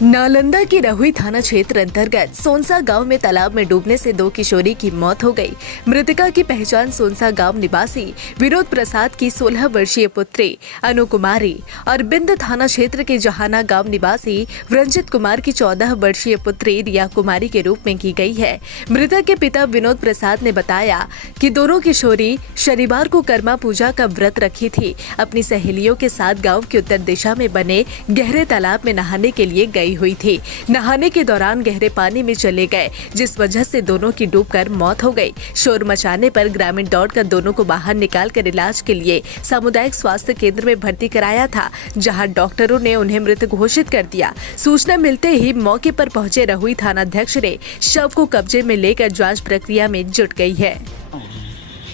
नालंदा की रहुई थाना क्षेत्र अंतर्गत सोनसा गांव में तालाब में डूबने से 2 किशोरी की मौत हो गई। मृतका की पहचान सोनसा गांव निवासी विनोद प्रसाद की 16 वर्षीय पुत्री अनु कुमारी और बिंद थाना क्षेत्र के जहाना गांव निवासी रंजित कुमार की 14 वर्षीय पुत्री रिया कुमारी के रूप में की गई है। मृतक के पिता विनोद प्रसाद ने बताया कि दोनों किशोरी शनिवार को कर्मा पूजा का व्रत रखी थी। अपनी सहेलियों के साथ गाँव की उत्तर दिशा में बने गहरे तालाब में नहाने के लिए गई हुई थी। नहाने के दौरान गहरे पानी में चले गए, जिस वजह से दोनों की डूबकर मौत हो गई। शोर मचाने पर ग्रामीण दौड़कर दोनों को बाहर निकालकर इलाज के लिए सामुदायिक स्वास्थ्य केंद्र में भर्ती कराया था, जहां डॉक्टरों ने उन्हें मृत घोषित कर दिया। सूचना मिलते ही मौके पर पहुंचे रहुई थानाध्यक्ष ने शव को कब्जे में लेकर जांच प्रक्रिया में जुट गई है।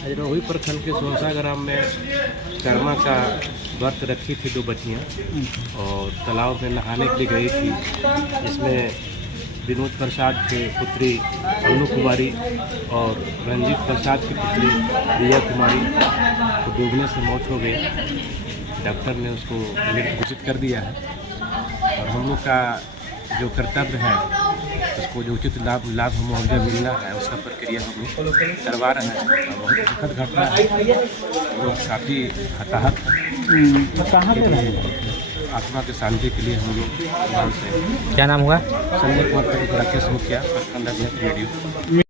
रहुई प्रखंड के सोनसा ग्राम में कर्मा का व्रत रखी थी 2 बच्चियाँ और तालाब में नहाने के लिए गई थी। इसमें विनोद प्रसाद के पुत्री अनु कुमारी और रंजीत प्रसाद की पुत्री रिया कुमारी को डूबने से मौत हो गई। डॉक्टर ने उसको मृत घोषित कर दिया है और हम लोग का जो कर्तव्य है उसको जो उचित लाभ मुआवजा मिलना है उसका प्रक्रिया हम लोग करवा रहे हैं। बहुत दुखद घटना है, लोग काफ़ी हताहत हैं। कहाँ पे रहे? आत्मा के शांति के लिए हम लोग भगवान से। क्या नाम होगा? संजय कुमार राकेश मुखिया प्रखंड अध्यक्ष रेडियो।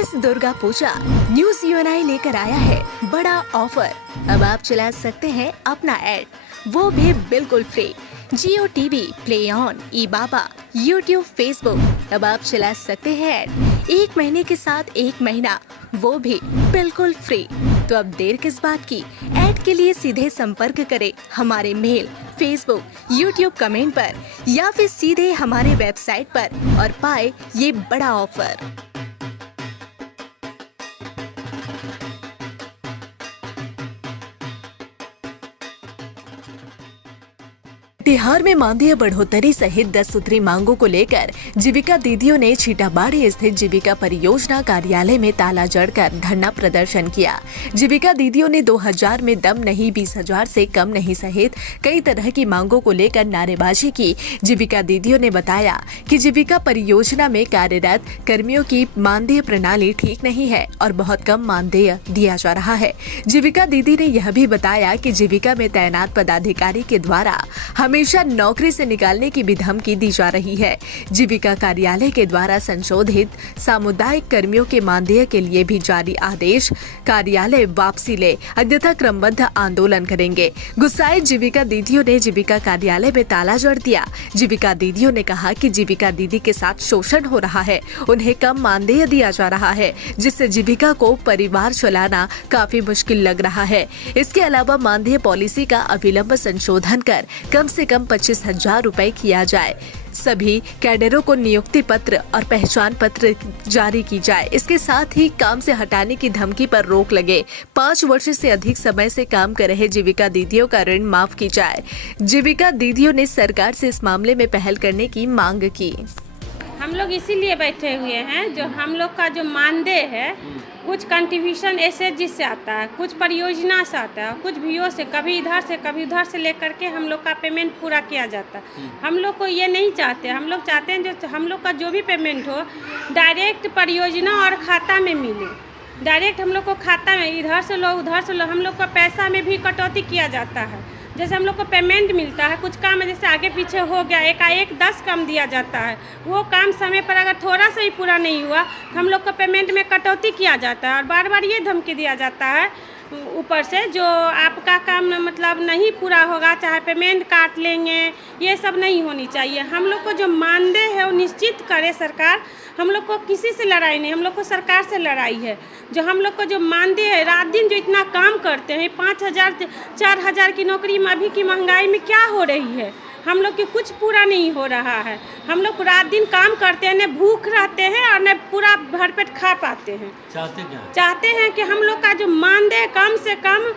इस दुर्गा पूजा न्यूज यूएनआई लेकर आया है बड़ा ऑफर। अब आप चला सकते हैं अपना ऐड, वो भी बिल्कुल free. Jio TV, play on, E Baba, YouTube, Facebook. अब आप चला सकते हैं ऐड 1 महीने के साथ 1 महीना, वो भी बिल्कुल फ्री। तो अब देर किस बात की? ऐड के लिए सीधे संपर्क करें हमारे मेल, फेसबुक, यूट्यूब कमेंट पर या फिर सीधे हमारे वेबसाइट पर और पाए ये बड़ा ऑफर। बिहार में मानदेय बढ़ोतरी सहित 10 सूत्री मांगों को लेकर जीविका दीदियों ने छीटाबाड़ी स्थित जीविका परियोजना कार्यालय में ताला जड़कर धरना प्रदर्शन किया। जीविका दीदियों ने 2000 में दम नहीं, 20,000 से कम नहीं सहित कई तरह की मांगों को लेकर नारेबाजी की। जीविका दीदियों ने बताया कि जीविका परियोजना में कार्यरत कर्मियों की मानदेय प्रणाली ठीक नहीं है और बहुत कम मानदेय दिया जा रहा है। जीविका दीदी ने यह भी बताया कि जीविका में तैनात पदाधिकारी के द्वारा हमेशा नौकरी से निकालने की भी धमकी दी जा रही है। जीविका कार्यालय के द्वारा संशोधित सामुदायिक कर्मियों के मानदेय के लिए भी जारी आदेश, कार्यालय वापसी ले, अन्यथा क्रमबद्ध आंदोलन करेंगे। गुस्साए जीविका दीदियों ने जीविका कार्यालय में ताला जड़ दिया। जीविका दीदियों ने कहा कि जीविका दीदी के साथ शोषण हो रहा है, उन्हें कम मानदेय दिया जा रहा है, जिससे जीविका को परिवार चलाना काफी मुश्किल लग रहा है। इसके अलावा मानदेय पॉलिसी का अविलंब संशोधन कर कम से कम 25,000 रुपए किया जाए। सभी कैडरों को नियुक्ति पत्र और पहचान पत्र जारी की जाए। इसके साथ ही काम से हटाने की धमकी पर रोक लगे। 5 वर्ष से अधिक समय से काम कर रहे जीविका दीदियों का ऋण माफ की जाए। जीविका दीदियों ने सरकार से इस मामले में पहल करने की मांग की। हम लोग इसीलिए बैठे हुए हैं, जो हम लोग का जो मानदेय है कुछ कंट्रीब्यूशन एसएचजी से आता है, कुछ परियोजना से आता है, कुछ वीओ से, कभी इधर से कभी उधर से लेकर के हम लोग का पेमेंट पूरा किया जाता है। हम लोग को ये नहीं चाहते, हम लोग चाहते हैं जो हम लोग का जो भी पेमेंट हो डायरेक्ट परियोजना और खाता में मिले। डायरेक्ट हम लोग को खाता में, इधर से लो उधर से लो, हम लोग का पैसा में भी कटौती किया जाता है। जैसे हम लोग को पेमेंट मिलता है, कुछ काम जैसे आगे पीछे हो गया, एकाएक 10 काम दिया जाता है, वो काम समय पर अगर थोड़ा सा ही पूरा नहीं हुआ तो हम लोग को पेमेंट में कटौती किया जाता है और बार बार ये धमकी दिया जाता है ऊपर से, जो आपका काम मतलब नहीं पूरा होगा, चाहे पेमेंट काट लेंगे, ये सब नहीं होनी चाहिए। हम लोग को जो मानदेय है वो निश्चित करे सरकार। हम लोग को किसी से लड़ाई नहीं, हम लोग को सरकार से लड़ाई है। जो हम लोग को जो मानदेय है, रात दिन जो इतना काम करते हैं, 5,000 4,000 की नौकरी में अभी की महंगाई में क्या हो रही है, हम लोग के कुछ पूरा नहीं हो रहा है। हम लोग रात दिन काम करते हैं, न भूख रहते हैं और न पूरा भरपेट खा पाते हैं। चाहते हैं कि हम लोग का जो मानदेय कम से कम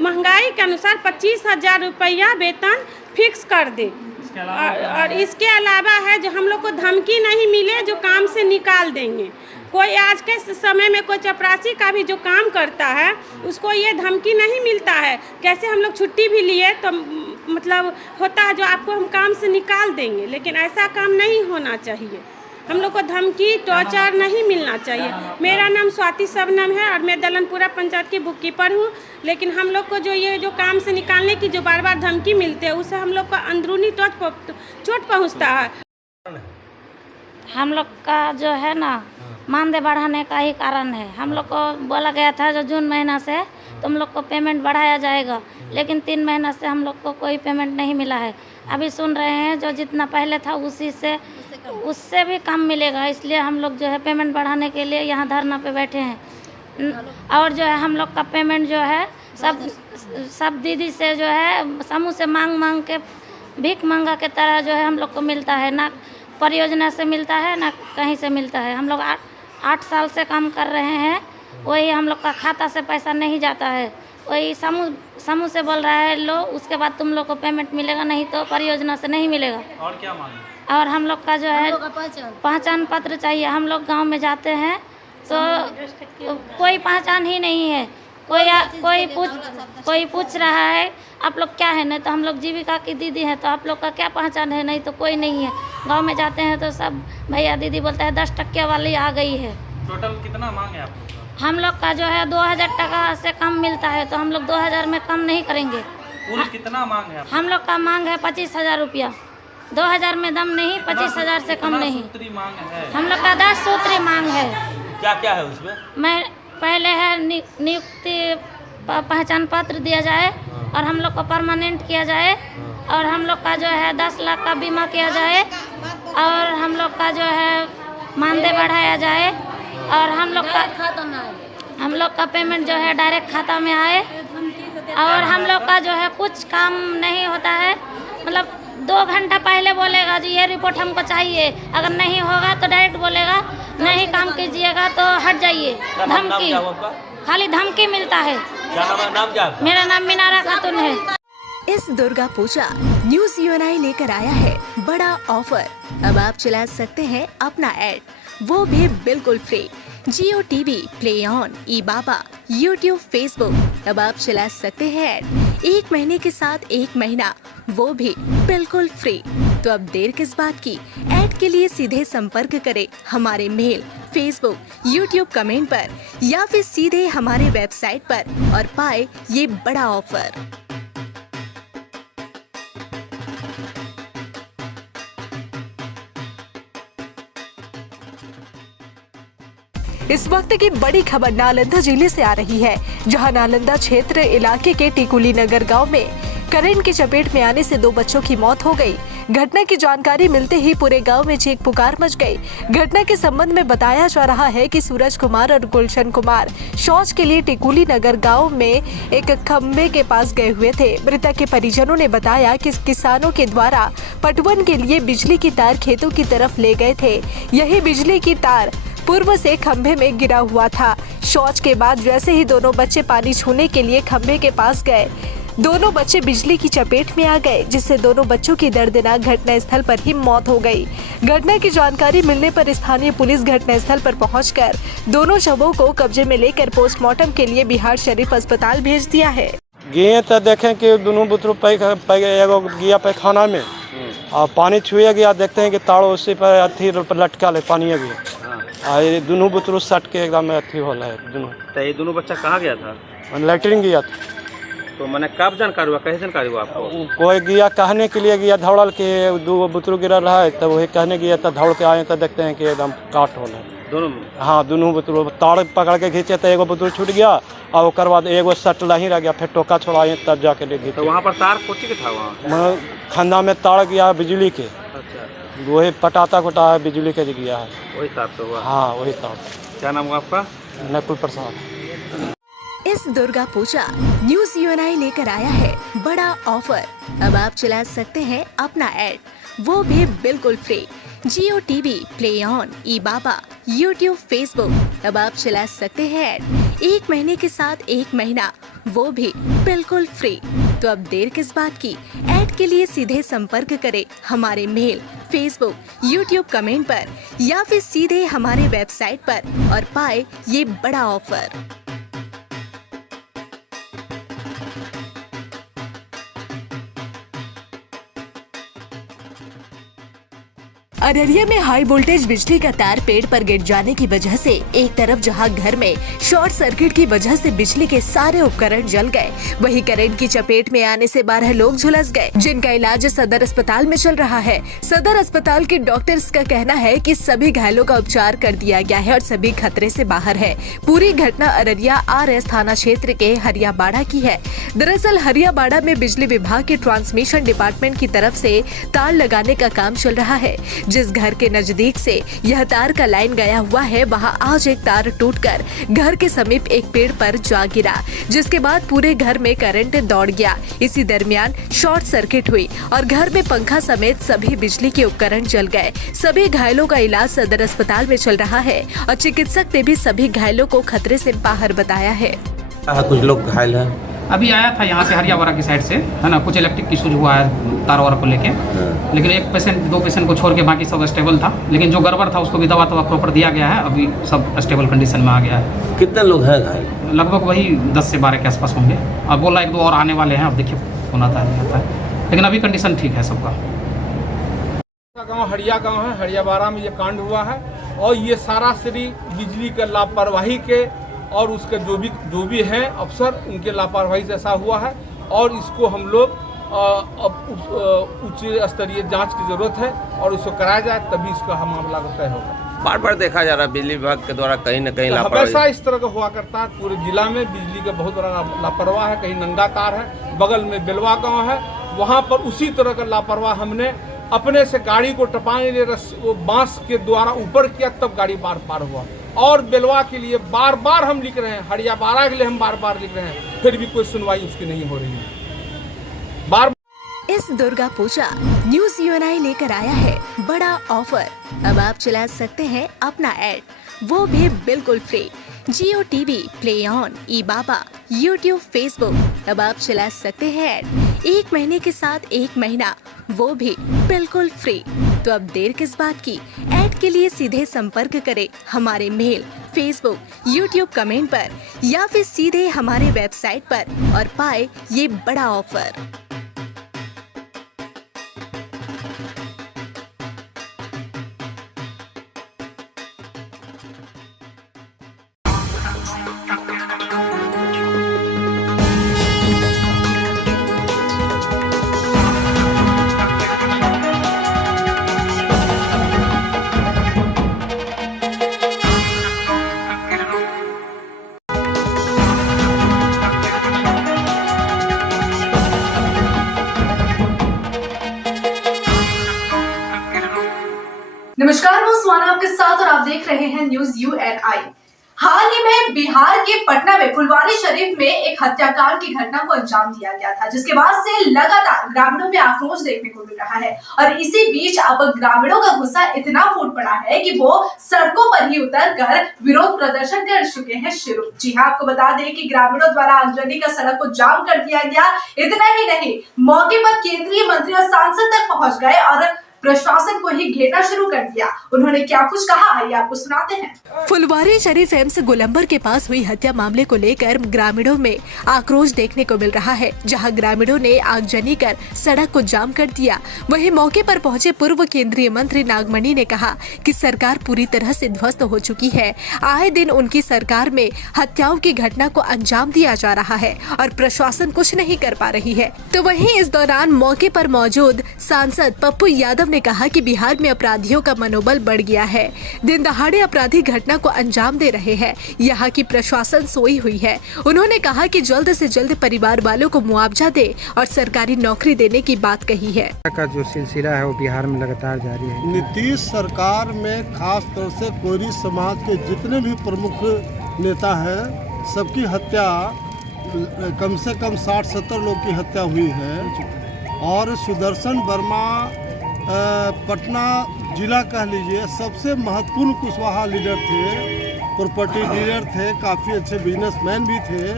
महंगाई के अनुसार 25,000 रुपया वेतन फिक्स कर दे। और इसके अलावा है जो हम लोग को धमकी नहीं मिले जो काम से निकाल देंगे। कोई आज के समय में कोई चपरासी का भी जो काम करता है उसको ये धमकी नहीं मिलता है, कैसे हम लोग छुट्टी भी लिए तो मतलब होता है जो आपको हम काम से निकाल देंगे, लेकिन ऐसा काम नहीं होना चाहिए। हम लोग को धमकी टॉर्चर नहीं मिलना चाहिए। मेरा नाम स्वाति शबनम है और मैं दलनपुरा पंचायत की बुक कीपर हूँ, लेकिन हम लोग को जो ये जो काम से निकालने की जो बार बार धमकी मिलते हैं उससे हम लोग को अंदरूनी चोट पहुँचता है। हम लोग का जो है ना मानदेय बढ़ाने का ही कारण है। हम लोग को बोला गया था जो जून महीना से तुम लोग को पेमेंट बढ़ाया जाएगा, लेकिन 3 महीना से हम लोग को कोई पेमेंट नहीं मिला है। अभी सुन रहे हैं जो जितना पहले था उससे भी कम मिलेगा, इसलिए हम लोग जो है पेमेंट बढ़ाने के लिए यहाँ धरना पे बैठे हैं। और जो है हम लोग का पेमेंट जो है सब दीदी से जो है समूह से मांग के भीख मंगा के तरह जो है हम लोग को मिलता है, ना परियोजना से मिलता है ना कहीं से मिलता है। हम लोग 8 साल से काम कर रहे हैं, वही हम लोग का खाता से पैसा नहीं जाता है। वही समूह से बोल रहा है लो, उसके बाद तुम लोग को पेमेंट मिलेगा, नहीं तो परियोजना से नहीं मिलेगा। और क्या मांगे? और हम लोग का जो है पहचान पत्र चाहिए। हम लोग गांव में जाते हैं तो कोई पहचान ही नहीं है। कोई पूछ रहा है आप लोग क्या है, नहीं तो हम लोग जीविका की दीदी हैं, तो आप लोग का क्या पहचान है, नहीं तो कोई नहीं है। गांव में जाते हैं तो सब भैया दीदी बोलता है 10 टक्के वाली आ गई है। टोटल कितना मांगे आप लोग का? हम लोग का जो है 2000 टका से कम मिलता है, तो हम लोग 2000 में कम नहीं करेंगे। कुल कितना मांग है? हम लोग का मांग है 25,000 रुपया। 2000 में दम नहीं, 25,000 से कम नहीं। सूत्री मांग है? हम लोग का 10 सूत्री मांग है। क्या क्या है उसमें? मैं पहले है नियुक्ति पहचान पत्र दिया जाए और हम लोग को परमानेंट किया जाए, और हम लोग का जो है 10 लाख का बीमा किया जाए, और हम लोग का जो है मानदेय बढ़ाया जाए, और हम लोग का पेमेंट जो है डायरेक्ट खाता में आए। और हम लोग का जो है कुछ काम नहीं होता है, मतलब 2 घंटा पहले बोलेगा जी ये रिपोर्ट हमको चाहिए, अगर नहीं होगा तो डायरेक्ट बोलेगा नहीं काम कीजिएगा तो हट जाइए। धमकी, खाली धमकी मिलता है। नाम क्या? मेरा नाम मीनारा खातून है। इस दुर्गा पूजा न्यूज यूएनआई लेकर आया है बड़ा ऑफर। अब आप चला सकते हैं अपना ऐड, वो भी बिल्कुल free. Jio TV, play on, E Baba, YouTube, Facebook, अब आप चला सकते हैं ऐड 1 महीने के साथ 1 महीना, वो भी बिल्कुल फ्री। तो अब देर किस बात की, ऐड के लिए सीधे संपर्क करें हमारे मेल, फेसबुक, यूट्यूब कमेंट पर, या फिर सीधे हमारे वेबसाइट पर और पाए ये बड़ा ऑफर। इस वक्त की बड़ी खबर नालंदा जिले से आ रही है, जहां नालंदा क्षेत्र इलाके के टिकुली नगर गांव में करंट की चपेट में आने से 2 बच्चों की मौत हो गई। घटना की जानकारी मिलते ही पूरे गांव में चीख पुकार मच गई। घटना के संबंध में बताया जा रहा है कि सूरज कुमार और गुलशन कुमार शौच के लिए टिकुली नगर गांव में एक खंबे के पास गए हुए थे। मृतक के परिजनों ने बताया कि किसानों के द्वारा पटवन के लिए बिजली की तार खेतों की तरफ ले गए थे। यही बिजली की तार पूर्व से खंभे में गिरा हुआ था। शौच के बाद जैसे ही दोनों बच्चे पानी छूने के लिए खंभे के पास गए, दोनों बच्चे बिजली की चपेट में आ गए, जिससे दोनों बच्चों की दर्दनाक घटनास्थल पर ही मौत हो गई। घटना की जानकारी मिलने पर स्थानीय पुलिस घटनास्थल पर पहुंचकर दोनों शवों को कब्जे में लेकर पोस्टमार्टम के लिए बिहार शरीफ अस्पताल भेज दिया है। गए तो देखें कि दोनों बुतरू एगो गया पैखाना में और पानी छुए गया, देखते हैं कि ताड़ो उसी पर अथी लटका ले पानी गया, ये दोनों बुतरू सट के एकदम अथी हो रहा है दोनों। तो ये दोनों बच्चा कहाँ गया था? लैटरिन गया था। तो मैंने कब जानकारी हुआ, कैसे जानकारी हुआ आपको? कोई गया कहने के लिए गया, दौड़ल के 2 बुतरू गिरा रहा है, तब वही कहने गया तो दौड़ के आए तो देखते हैं कि एकदम काट हो रहा है दोनों। हाँ, दोनों बुतरू ताड़ पकड़ के खींचे तो एगो बुतरू छूट गया और उसके बाद एगो सटला ही रह गया, फिर टोका छोड़ाए तब जाके ले गए। तो वहाँ पर तार कोची के था? वहाँ खंदा में ताड़ गया बिजली के। अच्छा, वही पटाता कोटा बिजली के गया है, वही तार तो हुआ। हाँ वही ताड़। क्या नाम हुआ आपका? नकुल प्रसाद। इस दुर्गा पूजा न्यूज यूएनआई लेकर आया है बड़ा ऑफर। अब आप चला सकते हैं अपना ऐड, वो भी बिल्कुल free. Jio TV, play on, E Baba, YouTube, Facebook, अब आप चला सकते हैं ऐड 1 महीने के साथ 1 महीना, वो भी बिल्कुल फ्री। तो अब देर किस बात की? ऐड के लिए सीधे संपर्क करें हमारे मेल, फेसबुक, यूट्यूब कमेंट पर या फिर सीधे हमारे वेबसाइट पर और पाए ये बड़ा ऑफर। अररिया में हाई वोल्टेज बिजली का तार पेड़ पर गिर जाने की वजह से एक तरफ जहां घर में शॉर्ट सर्किट की वजह से बिजली के सारे उपकरण जल गए, वहीं करंट की चपेट में आने से 12 लोग झुलस गए, जिनका इलाज सदर अस्पताल में चल रहा है। सदर अस्पताल के डॉक्टर्स का कहना है कि सभी घायलों का उपचार कर दिया गया है और सभी खतरे से बाहर है। पूरी घटना अररिया RS थाना क्षेत्र के हरियाबाड़ा की है। दरअसल हरियाबाड़ा में बिजली विभाग के ट्रांसमिशन डिपार्टमेंट की तरफ से तार लगाने का काम चल रहा है। जिस घर के नजदीक से यह तार का लाइन गया हुआ है, वहां आज एक तार टूटकर घर के समीप एक पेड़ पर जा गिरा, जिसके बाद पूरे घर में करंट दौड़ गया। इसी दरमियान शॉर्ट सर्किट हुई और घर में पंखा समेत सभी बिजली के उपकरण जल गए। सभी घायलों का इलाज सदर अस्पताल में चल रहा है और चिकित्सक ने भी सभी घायलों को खतरे से बाहर बताया है। कुछ लोग घायल हैं। अभी आया था यहाँ से हरियाबाड़ा की साइड से, है ना, कुछ इलेक्ट्रिक इशूज हुआ है तार वार को लेके, लेकिन एक पेशेंट 2 पेशेंट को छोड़ के बाकी सब स्टेबल था, लेकिन जो गड़बड़ था उसको भी दवा प्रॉपर दिया गया है, अभी सब स्टेबल कंडीशन में आ गया है। कितने लोग हैं घायल? लगभग वही 10 से 12 के आसपास होंगे और बोला 1-2 और आने वाले हैं, अब देखिए कौन आता है नहीं आता है, लेकिन अभी कंडीशन ठीक है सबका। गाँव हरिया गाँव है, हरियाबाड़ा में ये कांड हुआ है और ये सारा श्री बिजली के लापरवाही के और उसके जो भी हैं अफसर, उनके लापरवाही से ऐसा हुआ है और इसको हम लोग अब उच्च स्तरीय जांच की जरूरत है और इसको कराया जाए, तभी इसका मामला तय होगा। बार बार देखा जा रहा है बिजली विभाग के द्वारा कहीं न कहीं लापरवाही। हमेशा इस तरह का हुआ करता है, पूरे जिला में बिजली का बहुत बड़ा लापरवाह है। कहीं नंगा तार है, बगल में बेलवा गाँव है, वहाँ पर उसी तरह का लापरवाह हमने अपने से गाड़ी को टपाने लिए वो बांस के द्वारा ऊपर किया, तब गाड़ी पार हुआ। और बेलवा के लिए बार बार हम लिख रहे हैं, हरियाबाड़ा के लिए हम बार बार लिख रहे हैं, फिर भी कोई सुनवाई उसकी नहीं हो रही है। इस दुर्गा पूजा न्यूज UNI लेकर आया है बड़ा ऑफर। अब आप चला सकते हैं अपना ऐड, वो भी बिल्कुल free. Jio TV, play on, eBaba, YouTube, Facebook। अब आप चला सकते हैं ऐड 1 महीने के साथ 1 महीना, वो भी बिल्कुल फ्री। तो अब देर किस बात की? ऐड के लिए सीधे संपर्क करें हमारे मेल, फेसबुक, यूट्यूब कमेंट पर या फिर सीधे हमारे वेबसाइट पर और पाए ये बड़ा ऑफर। नमस्कार, मैं स्वाना आपके साथ और आप देख रहे हैं न्यूज UNI। हाल ही में बिहार के पटना में फुलवारी शरीफ में एक हत्याकांड की घटना को अंजाम दिया गया था, जिसके बाद से लगातार ग्रामीणों में आक्रोश देखने को मिल रहा है और इसी बीच अब ग्रामीणों का गुस्सा इतना फूट पड़ा है कि वो सड़कों पर ही उतरकर विरोध प्रदर्शन कर चुके हैं शुरू। जी हाँ, आपको बता दें कि ग्रामीणों द्वारा आगजनी का सड़क को जाम कर दिया गया। इतना ही नहीं, मौके पर केंद्रीय मंत्री और सांसद तक पहुंच गए और प्रशासन को ही घेरना शुरू कर दिया। उन्होंने क्या कुछ कहा, आइए आपको सुनाते हैं। फुलवारी शरीफ एम्स गोलंबर के पास हुई हत्या मामले को लेकर ग्रामीणों में आक्रोश देखने को मिल रहा है, जहां ग्रामीणों ने आगजनी कर सड़क को जाम कर दिया। वहीं मौके पर पहुंचे पूर्व केंद्रीय मंत्री नागमणि ने कहा कि सरकार पूरी तरह से ध्वस्त हो चुकी है। आए दिन उनकी सरकार में हत्याओं की घटना को अंजाम दिया जा रहा है और प्रशासन कुछ नहीं कर पा रही है। तो वहीं इस दौरान मौके पर मौजूद सांसद पप्पू यादव ने कहा कि बिहार में अपराधियों का मनोबल बढ़ गया है। दिन दहाड़े अपराधी घटना को अंजाम दे रहे हैं। यहाँ की प्रशासन सोई हुई है। उन्होंने कहा कि जल्द से जल्द परिवार वालों को मुआवजा दे और सरकारी नौकरी देने की बात कही है। का जो सिलसिला है वो बिहार में लगातार जारी है। नीतीश सरकार में खास तौर से कोरी समाज के जितने भी प्रमुख नेता हैं, सबकी हत्या, कम से कम 60-70 लोग की हत्या हुई है। और सुदर्शन वर्मा पटना जिला कह लीजिए सबसे महत्वपूर्ण कुशवाहा लीडर थे, प्रॉपर्टी डीलर थे, काफ़ी अच्छे बिजनेसमैन भी थे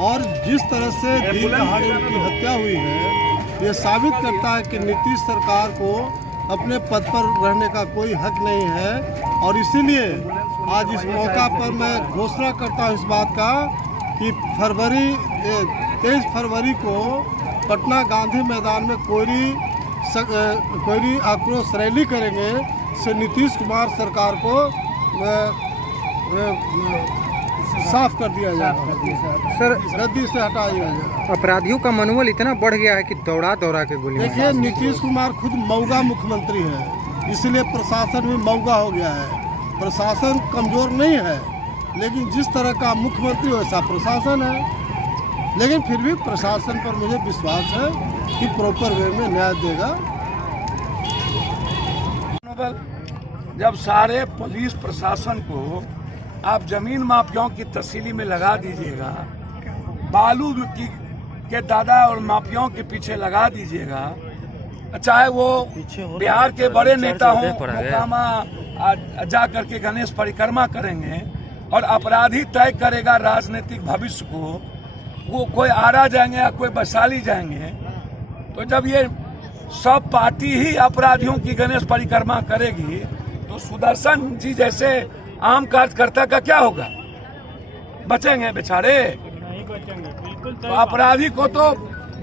और जिस तरह से दिन दहाड़े उनकी हत्या हुई है, ये साबित करता है कि नीतीश सरकार को अपने पद पर रहने का कोई हक नहीं है। और इसीलिए आज इस मौका पर मैं घोषणा करता हूँ इस बात का कि 23 फरवरी को पटना गांधी मैदान में कोयरी आक्रोश रैली करेंगे, से नीतीश कुमार सरकार को साफ कर दिया जाएगा, सर गद्दी से हटा दिया जाएगा। अपराधियों का मनोबल इतना बढ़ गया है कि दौड़ा दौड़ा के गोली देखिए, नीतीश कुमार खुद मौगा मुख्यमंत्री है, इसलिए प्रशासन भी मौगा हो गया है। प्रशासन कमज़ोर नहीं है, लेकिन जिस तरह का मुख्यमंत्री वैसा प्रशासन है। लेकिन फिर भी प्रशासन पर मुझे विश्वास है कि प्रॉपर वे में न्याय देगा। जब सारे पुलिस प्रशासन को आप जमीन माफियाओं की तस्सीली में लगा दीजिएगा, बालू के दादा और माफियाओं के पीछे लगा दीजिएगा, चाहे वो बिहार के बड़े नेता हों, मोकामा जा करके गणेश परिक्रमा करेंगे और अपराधी तय करेगा राजनीतिक भविष्य को, वो कोई आरा जाएंगे या कोई वैशाली जाएंगे। तो जब ये सब पार्टी ही अपराधियों की गणेश परिक्रमा करेगी तो सुदर्शन जी जैसे आम कार्यकर्ता का क्या होगा? बचेंगे बेचारे? तो अपराधी को तो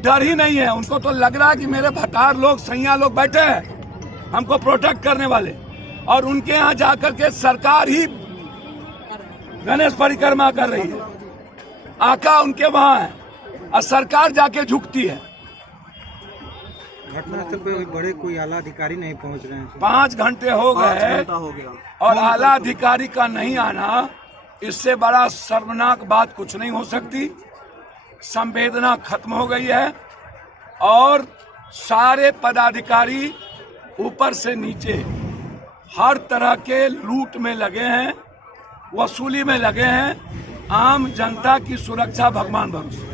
डर ही नहीं है, उनको तो लग रहा है कि मेरे भटार लोग, सैया लोग बैठे हैं हमको प्रोटेक्ट करने वाले, और उनके यहाँ जाकर के सरकार ही गणेश परिक्रमा कर रही है। आका उनके वहाँ है और सरकार जाके झुकती है। घटनास्थल पे अभी बड़े कोई आला अधिकारी नहीं पहुंच रहे हैं। 5 घंटे हो गए और आला अधिकारी का नहीं आना, इससे बड़ा शर्मनाक बात कुछ नहीं हो सकती। संवेदना खत्म हो गई है और सारे पदाधिकारी ऊपर से नीचे हर तरह के लूट में लगे हैं, वसूली में लगे हैं। आम जनता की सुरक्षा भगवान भरोसे।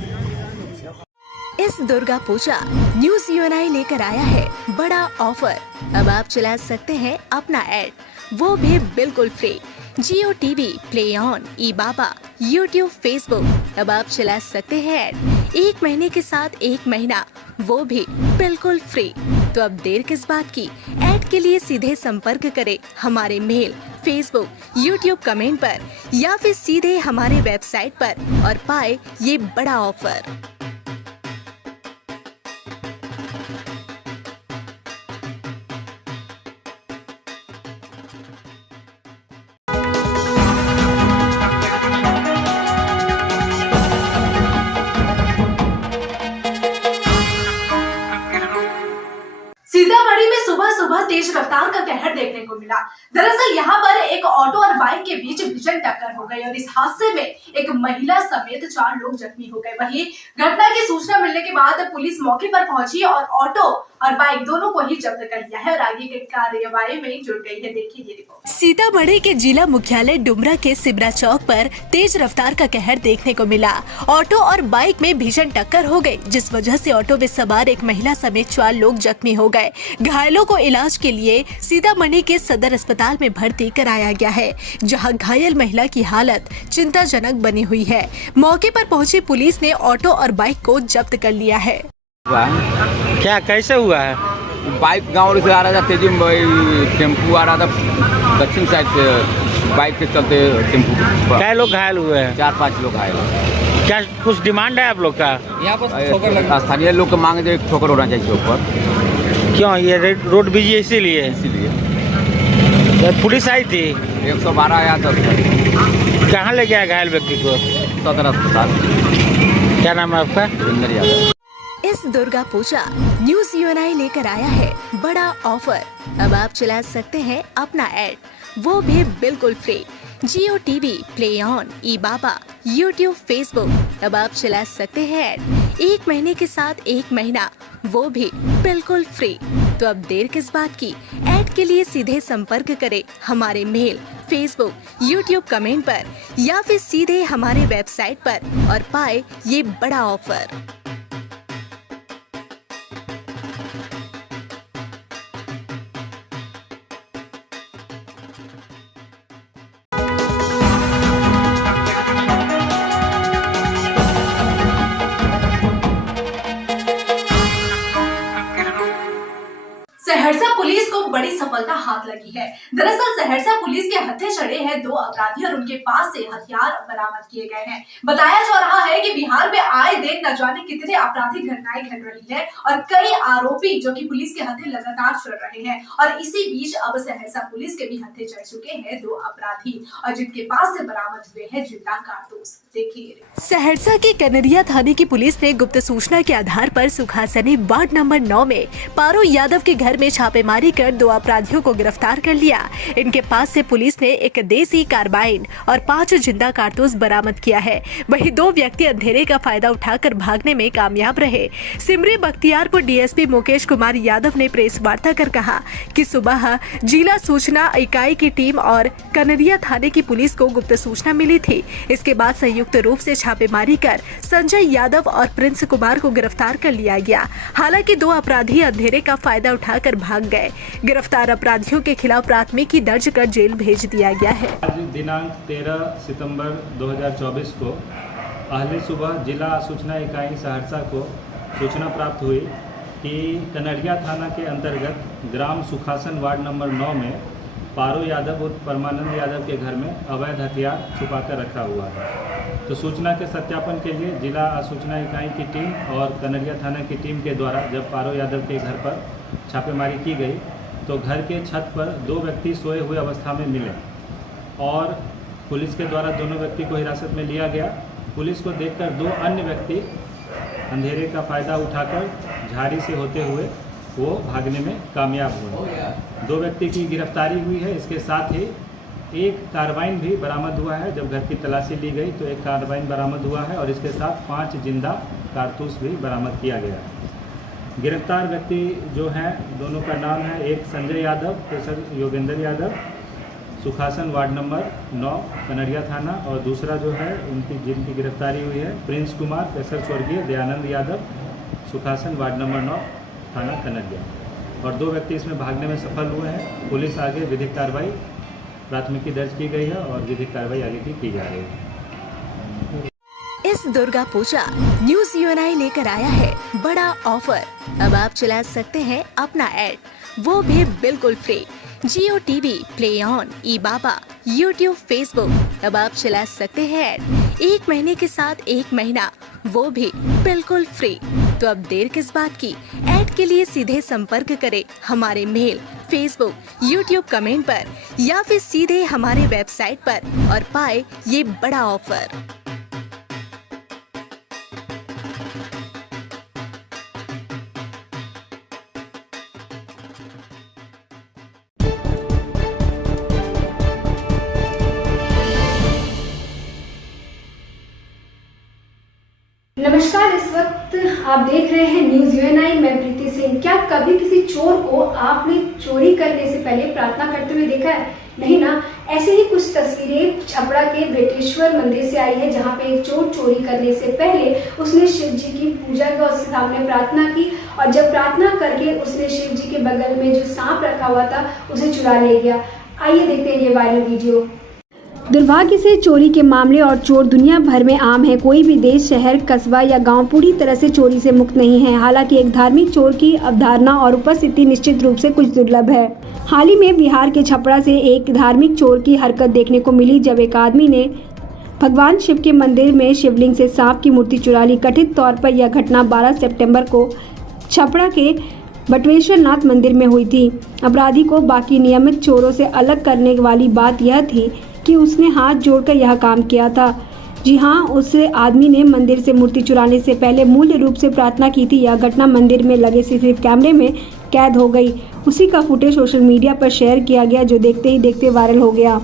इस दुर्गा पूजा न्यूज यूएनआई लेकर आया है बड़ा ऑफर। अब आप चला सकते हैं अपना ऐड, वो भी बिल्कुल free. Jio TV, play on, E Baba, YouTube, Facebook. अब आप चला सकते हैं ऐड 1 महीने के साथ 1 महीना, वो भी बिल्कुल फ्री। तो अब देर किस बात की? ऐड के लिए सीधे संपर्क करें हमारे मेल, फेसबुक, यूट्यूब कमेंट पर या फिर सीधे हमारे वेबसाइट पर और पाए ये बड़ा ऑफर। सीतामढ़ी में सुबह सुबह तेज रफ्तार का कहर देखने को मिला। दरअसल यहाँ पर एक ऑटो और बाइक के बीच भीषण टक्कर हो गई और इस हादसे में एक महिला समेत 4 लोग जख्मी हो गए। वहीं घटना की सूचना मिलने के बाद पुलिस मौके पर पहुंची और ऑटो और बाइक दोनों को ही जब्त कर लिया है और आगे की कार्यवाही में जुट गई है। देखिए ये रिपोर्ट। सीतामढ़ी के जिला मुख्यालय डुमरा के सिबरा चौक पर तेज रफ्तार का कहर देखने को मिला। ऑटो और बाइक में भीषण टक्कर हो गई, जिस वजह से ऑटो में सवार एक महिला समेत 4 लोग जख्मी हो गए। घायलों को इलाज के लिए सीतामढ़ी के सदर अस्पताल में भर्ती कराया गया है, जहां घायल महिला की हालत चिंताजनक बनी हुई है। मौके पर पहुंची पुलिस ने ऑटो और बाइक को जब्त कर लिया है। क्या कैसे हुआ है? बाइक गाँव से आ रहा था, तेजी में टेम्पू आ रहा था दक्षिण साइड से, बाइक के चलते टेम्पू। क्या लोग घायल हुए हैं? 4-5 लोग घायल। क्या कुछ डिमांड है आप लोग का? यहाँ पर स्थानीय लोग को मांग दे, ठोकर होना चाहिए ऊपर। क्यों ये रोड बिजी है इसीलिए? पुलिस आई थी? 112 आया था। कहाँ ले गया घायल व्यक्ति को? सदर अस्पताल। क्या नाम है आपका? सुरेंद्र यादव। इस दुर्गा पूजा न्यूज यूएनआई लेकर आया है बड़ा ऑफर। अब आप चला सकते हैं अपना ऐड, वो भी बिल्कुल free. Jio TV, play on, E Baba, YouTube, Facebook. अब आप चला सकते हैं ऐड 1 महीने के साथ 1 महीना, वो भी बिल्कुल फ्री। तो अब देर किस बात की? ऐड के लिए सीधे संपर्क करें हमारे मेल, फेसबुक, यूट्यूब कमेंट पर या फिर सीधे हमारे वेबसाइट पर और पाए ये बड़ा ऑफर। बड़ी सफलता हाथ लगी है। दरअसल सहरसा पुलिस के हत्थे चढ़े हैं 2 अपराधी और उनके पास से हथियार बरामद किए गए हैं। बताया जा रहा है कि बिहार में आए दिन न जाने कितने आपराधिक घटनाएं घट रही है और कई आरोपी जो कि पुलिस के हत्थे लगातार चढ़ रहे हैं और इसी बीच अब सहरसा पुलिस के भी हत्थे चढ़ चुके हैं 2 अपराधी और जिनके पास से बरामद हुए हैं जिंदा कारतूस। देखिए, सहरसा के कनरिया थाने की पुलिस ने गुप्त सूचना के आधार पर सुखासनी वार्ड नंबर 9 में पारो यादव के घर में छापेमारी कर 2 अपराधियों को गिरफ्तार कर लिया। इनके पास से पुलिस ने एक देसी कार्बाइन और 5 जिंदा कारतूस बरामद किया है। वहीं 2 व्यक्ति अंधेरे का फायदा उठाकर भागने में कामयाब रहे। सिमरी बख्तियारपुर डीएसपी मुकेश कुमार यादव ने प्रेस वार्ता कर कहा कि सुबह जिला सूचना इकाई की टीम और कनरिया थाने की पुलिस को गुप्त सूचना मिली थी। इसके बाद संयुक्त रूप से छापेमारी कर संजय यादव और प्रिंस कुमार को गिरफ्तार कर लिया गया। हालांकि 2 अपराधी अंधेरे का फायदा उठाकर भाग गए। गिरफ्तार अपराधियों के खिलाफ प्राथमिकी दर्ज कर जेल भेज दिया गया है। आज दिनांक 13 सितंबर 2024 को पहले सुबह जिला सूचना इकाई सहरसा को सूचना प्राप्त हुई कि कनरिया थाना के अंतर्गत ग्राम सुखासन वार्ड नंबर 9 में पारो यादव और परमानंद यादव के घर में अवैध हथियार छुपाकर रखा हुआ है। तो सूचना के सत्यापन के लिए जिला सूचना इकाई की टीम और कनरिया थाना की टीम के द्वारा जब पारो यादव के घर पर छापेमारी की गई तो घर के छत पर 2 व्यक्ति सोए हुए अवस्था में मिले और पुलिस के द्वारा दोनों व्यक्ति को हिरासत में लिया गया। पुलिस को देखकर 2 अन्य व्यक्ति अंधेरे का फ़ायदा उठाकर झाड़ी से होते हुए वो भागने में कामयाब हुए। 2 व्यक्ति की गिरफ्तारी हुई है। इसके साथ ही एक कार्बाइन भी बरामद हुआ है। जब घर की तलाशी ली गई तो एक कार्बाइन बरामद हुआ है और इसके साथ 5 जिंदा कारतूस भी बरामद किया गया है। गिरफ्तार व्यक्ति जो हैं दोनों का नाम है, एक Sanjay Yadav professor Yogendra Yadav Sukhasan ward number 9 Kanaria थाना और दूसरा जो है जिनकी गिरफ्तारी हुई है प्रिंस कुमार प्रोफेसर स्वर्गीय दयानंद यादव सुखासन वार्ड नंबर 9 थाना कनरिया और 2 व्यक्ति इसमें भागने में सफल हुए हैं। पुलिस आगे विधिक कार्रवाई प्राथमिकी दर्ज की गई है और विधिक कार्रवाई आगे की जा रही है। इस दुर्गा पूजा न्यूज़ UNI लेकर आया है बड़ा ऑफर। अब आप चला सकते हैं अपना ऐड, वो भी बिल्कुल free. Jio TV, play on, ई-बाबा, यूट्यूब, फेसबुक। अब आप चला सकते हैं ऐड 1 महीने के साथ 1 महीना, वो भी बिल्कुल फ्री। तो अब देर किस बात की? ऐड के लिए सीधे संपर्क करें हमारे मेल, फेसबुक, यूट्यूब कमेंट पर या फिर सीधे हमारे वेबसाइट पर और पाए ये बड़ा ऑफर। नमस्कार, इस वक्त आप देख रहे हैं न्यूज़ UNI। मैं प्रीति सिंह। क्या कभी किसी चोर को आपने चोरी करने से पहले प्रार्थना करते हुए देखा है? नहीं ना। ऐसे ही कुछ तस्वीरें छपरा के बेटेश्वर मंदिर से आई है, जहां पे एक चोर चोरी करने से पहले उसने शिव जी की पूजा की और उसके सामने प्रार्थना की और जब प्रार्थना करके उसने शिव जी के बगल में जो सांप रखा हुआ था उसे चुरा ले गया। आइए देखते हैं ये वायरल वीडियो। दुर्भाग्य से चोरी के मामले और चोर दुनिया भर में आम है। कोई भी देश, शहर, कस्बा या गांव पूरी तरह से चोरी से मुक्त नहीं है। हालांकि एक धार्मिक चोर की अवधारणा और उपस्थिति निश्चित रूप से कुछ दुर्लभ है। हाल ही में बिहार के छपरा से एक धार्मिक चोर की हरकत देखने को मिली, जब एक आदमी ने भगवान शिव के मंदिर में शिवलिंग से सांप की मूर्ति चुरा ली। कथित तौर पर यह घटना 12 सितंबर को छपरा के बटवेश्वर नाथ मंदिर में हुई थी। अपराधी को बाकी नियमित चोरों से अलग करने वाली बात यह थी कि उसने हाथ जोड़कर यह काम किया था। जी हाँ, उस आदमी ने मंदिर से मूर्ति चुराने से पहले मूल्य रूप से प्रार्थना की थी। यह घटना मंदिर में लगे CCTV कैमरे में कैद हो गई। उसी का फुटेज सोशल मीडिया पर शेयर किया गया, जो देखते ही देखते वायरल हो गया।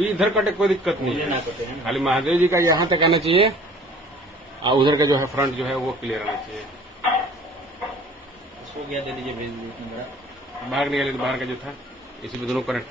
इधर कटे कोई दिक्कत नहीं है, खाली महादेव जी का यहाँ तक आना चाहिए और उधर का जो है फ्रंट जो है वो क्लियर आना चाहिए। दे लीजिए, भेज दीजिए। बाहर निकाले तो बाहर का जो था इसी में दोनों कनेक्ट।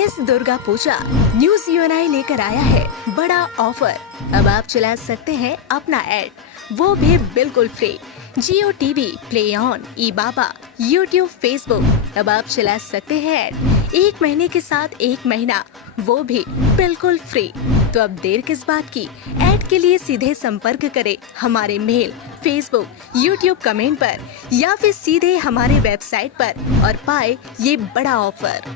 इस दुर्गा पूजा न्यूज़ UNI लेकर आया है बड़ा ऑफर। अब आप चला सकते हैं अपना ऐड, वो भी बिल्कुल free. Jio TV, play on, ई-बाबा, यूट्यूब, फेसबुक। अब आप चला सकते हैं ऐड 1 महीने के साथ 1 महीना, वो भी बिल्कुल फ्री। तो अब देर किस बात की? ऐड ऐड के लिए सीधे संपर्क करें हमारे मेल, फेसबुक, यूट्यूब कमेंट पर या फिर सीधे हमारे वेबसाइट पर और पाए ये बड़ा ऑफर।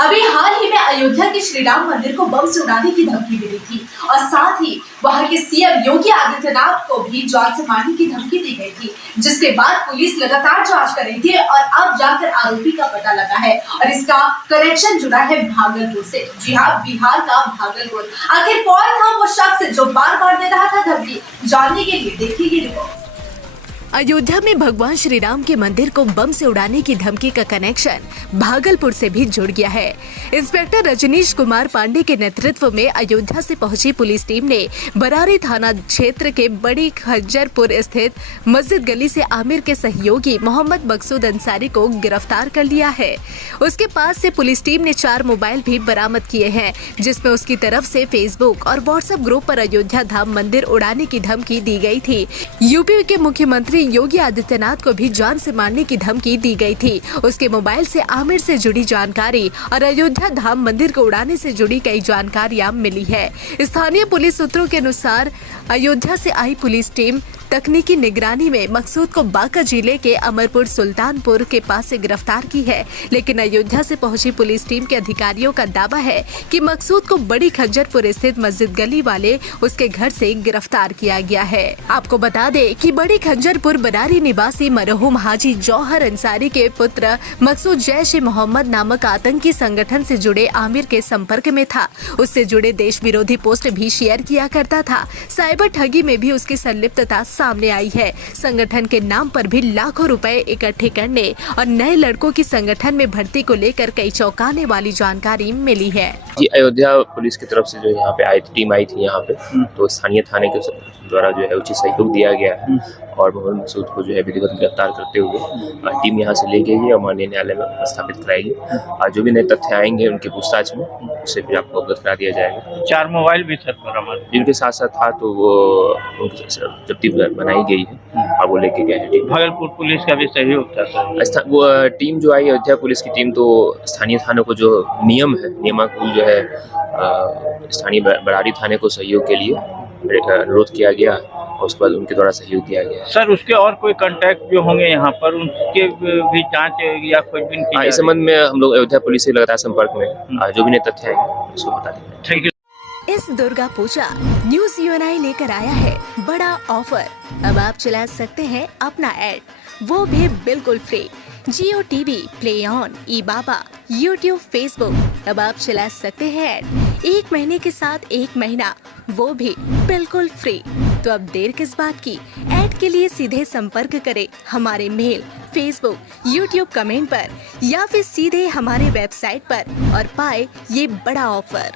अभी हाल ही में अयोध्या के श्री राम मंदिर को बम से उड़ाने की धमकी मिली थी और साथ ही वहां के सीएम योगी आदित्यनाथ को भी जान से मारने की धमकी दी गई थी, जिसके बाद पुलिस लगातार जांच कर रही थी और अब जाकर आरोपी का पता लगा है और इसका कनेक्शन जुड़ा है भागलपुर से। जी हाँ, बिहार का भागलपुर। आखिर कौन था वो शख्स जो बार बार दे रहा था धमकी? जानने के लिए देखिए रिपोर्ट। अयोध्या में भगवान श्री राम के मंदिर को बम से उड़ाने की धमकी का कनेक्शन भागलपुर से भी जुड़ गया है। इंस्पेक्टर रजनीश कुमार पांडे के नेतृत्व में अयोध्या से पहुंची पुलिस टीम ने बरारी थाना क्षेत्र के बड़ी खज्जरपुर स्थित मस्जिद गली से आमिर के सहयोगी मोहम्मद मकसूद अंसारी को गिरफ्तार कर लिया है। उसके पास से पुलिस टीम ने 4 मोबाइल भी बरामद किए हैं, जिसमें उसकी तरफ से फेसबुक और व्हाट्सएप ग्रुप पर अयोध्या धाम मंदिर उड़ाने की धमकी दी गई थी। यूपी के मुख्यमंत्री योगी आदित्यनाथ को भी जान से मारने की धमकी दी गई थी। उसके मोबाइल से आमिर से जुड़ी जानकारी और अयोध्या धाम मंदिर को उड़ाने से जुड़ी कई जानकारियां मिली है। स्थानीय पुलिस सूत्रों के अनुसार अयोध्या से आई पुलिस टीम तकनीकी निगरानी में मकसूद को बांका जिले के अमरपुर सुल्तानपुर के पास से गिरफ्तार की है, लेकिन अयोध्या से पहुंची पुलिस टीम के अधिकारियों का दावा है कि मकसूद को बड़ी खज्जरपुर स्थित मस्जिद गली वाले उसके घर से गिरफ्तार किया गया है। आपको बता दें कि बड़ी खज्जरपुर बरारी निवासी मरहूम हाजी जौहर अंसारी के पुत्र मकसूद जैश-ए-मोहम्मद नामक आतंकी संगठन से जुड़े आमिर के संपर्क में था। उससे जुड़े देश विरोधी पोस्ट भी शेयर किया करता था। साइबर ठगी में भी उसकी संलिप्तता सामने आई है। संगठन के नाम पर भी लाखों रुपए इकट्ठे करने और नए लड़कों की संगठन में भर्ती को लेकर कई चौंकाने वाली जानकारी मिली है। जी, अयोध्या पुलिस की तरफ से जो यहाँ पे टीम आई थी यहाँ पे, तो स्थानीय थाने के द्वारा जो है उचित सहयोग दिया गया है और मोहम्मद मकसूद को जो है विधिवत गिरफ्तार करते हुए टीम यहाँ से ले गई है और माननीय न्यायालय में स्थापित कराएगी। जो भी नए तथ्य आएंगे उनकी पूछताछ में उससे फिर आपको अवगत करा दिया जाएगा। 4 मोबाइल भी सर बरामद जिनके साथ साथ था, तो वो जब्ती बनाई गई है और वो लेके गए हैं। भागलपुर पुलिस का भी सहयोग था सर। वो टीम जो आई अयोध्या पुलिस की टीम, तो स्थानीय थानों को जो नियम है, नियमानुकूल जो है स्थानीय बरारी थाने को सहयोग के लिए अनुरोध किया गया और उसके बाद उनके द्वारा सहयोग दिया गया। सर, उसके और कोई कांटेक्ट जो होंगे यहाँ पर, उनके भी जांच या खोजबीन की? इस संबंध में हम लोग अयोध्या पुलिस से लगातार संपर्क में, जो भी नए तथ्य आएंगे उसको बता देंगे। Thank you. इस दुर्गा पूजा न्यूज यूएनआई लेकर आया है बड़ा ऑफर। अब आप चला सकते हैं अपना ऐड, वो भी बिल्कुल free. Jio TV, play on, E Baba, YouTube, Facebook, अब आप चला सकते हैं ऐड 1 महीने के साथ 1 महीना, वो भी बिल्कुल फ्री। तो अब देर किस बात की? ऐड के लिए सीधे संपर्क करें हमारे मेल, फेसबुक, यूट्यूब कमेंट पर या फिर सीधे हमारे वेबसाइट पर और पाए ये बड़ा ऑफर।